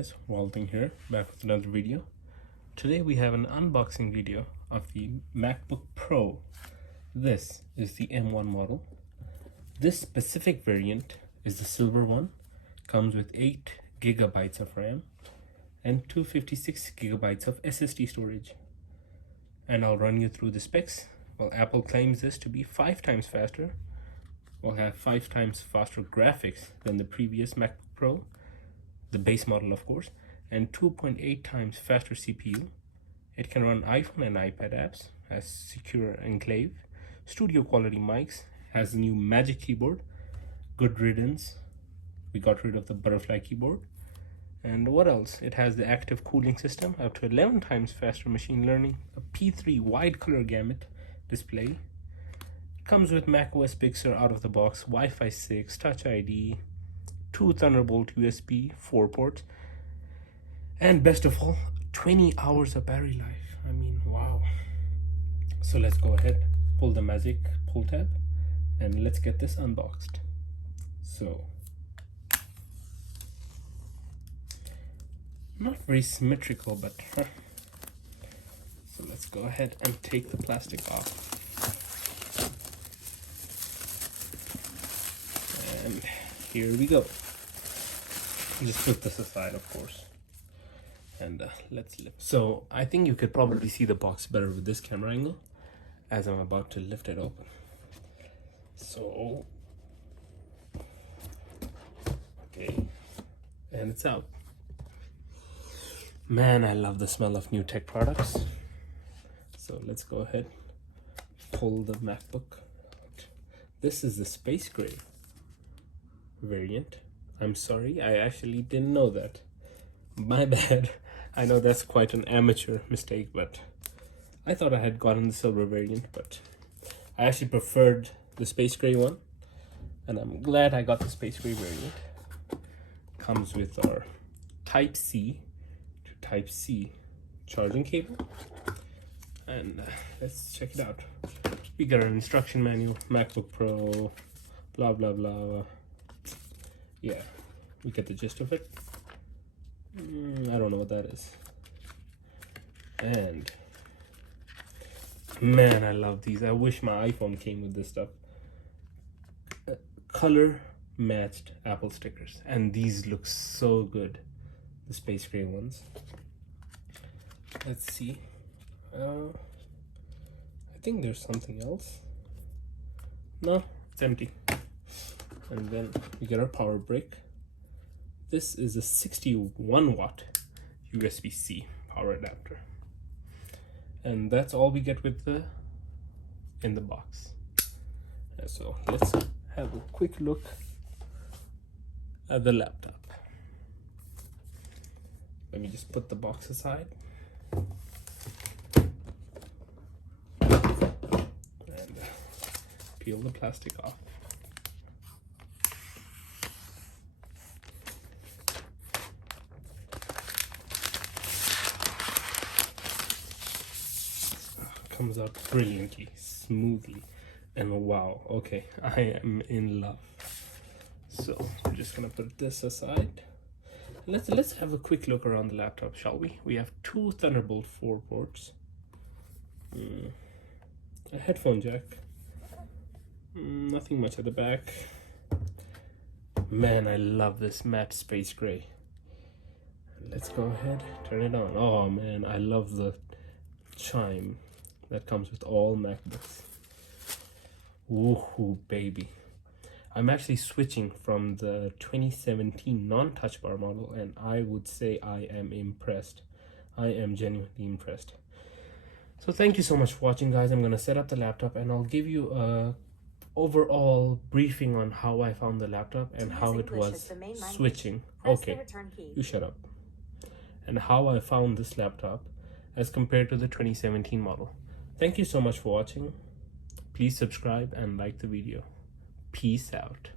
guys, Walting here, back with another video. Today we have an unboxing video of the MacBook Pro. This is the M1 model. This specific variant is the silver one. Comes with 8 GB of RAM and 256 GB of SSD storage. And I'll run you through the specs. Well, Apple claims this to be 5 times faster. Will have 5 times faster graphics than the previous MacBook Pro, the base model of course, and 2.8 times faster CPU. It can run iPhone and iPad apps, has secure enclave, studio quality mics, has the new Magic Keyboard, good riddance, we got rid of the butterfly keyboard. And what else? It has the active cooling system, up to 11 times faster machine learning, a P3 wide color gamut display. Comes with macOS Big Sur out of the box, Wi-Fi 6, Touch ID, 2 Thunderbolt USB 4 ports, and best of all, 20 hours of battery life. I mean, wow. So let's go ahead, pull the magic pull tab, and let's get this unboxed. So, not very symmetrical, but so let's go ahead and take the plastic off. And here we go. Just put this aside, of course, and let's lift. So I think you could probably see the box better with this camera angle as I'm about to lift it open. So okay, and it's out. Man, I love the smell of new tech products. So let's go ahead, pull the MacBook out. This is the space gray variant. I'm sorry, I actually didn't know that. My bad. I know that's quite an amateur mistake, but I thought I had gotten the silver variant, but I actually preferred the space gray one, and I'm glad I got the space gray variant. Comes with our Type-C to Type-C charging cable, and let's check it out. We got an instruction manual, MacBook Pro, blah blah blah. Yeah, we get the gist of it. I don't know what that is. And man, I love these. I wish my iPhone came with this stuff. Color matched Apple stickers, and these look so good, the space gray ones. Let's see. I think there's something else. No, it's empty. And then we get our power brick. This is a 61 watt USB-C power adapter, and that's all we get with the in the box. And so let's have a quick look at the laptop. Let me just put the box aside and peel the plastic off. Comes out brilliantly, smoothly, and wow, okay, I am in love. So we're just gonna put this aside. Let's have a quick look around the laptop, shall we? We have 2 Thunderbolt 4 ports, a headphone jack, nothing much at the back. Man, I love this matte space gray. Let's go ahead, turn it on. Oh man, I love the chime that comes with all MacBooks. Woohoo, baby. I'm actually switching from the 2017 non-touch bar model, and I would say I am impressed. I am genuinely impressed. So thank you so much for watching, guys. I'm gonna set up the laptop and I'll give you a overall briefing on how I found the laptop and how it was switching. Okay, you shut up. And how I found this laptop as compared to the 2017 model. Thank you so much for watching. Please subscribe and like the video. Peace out.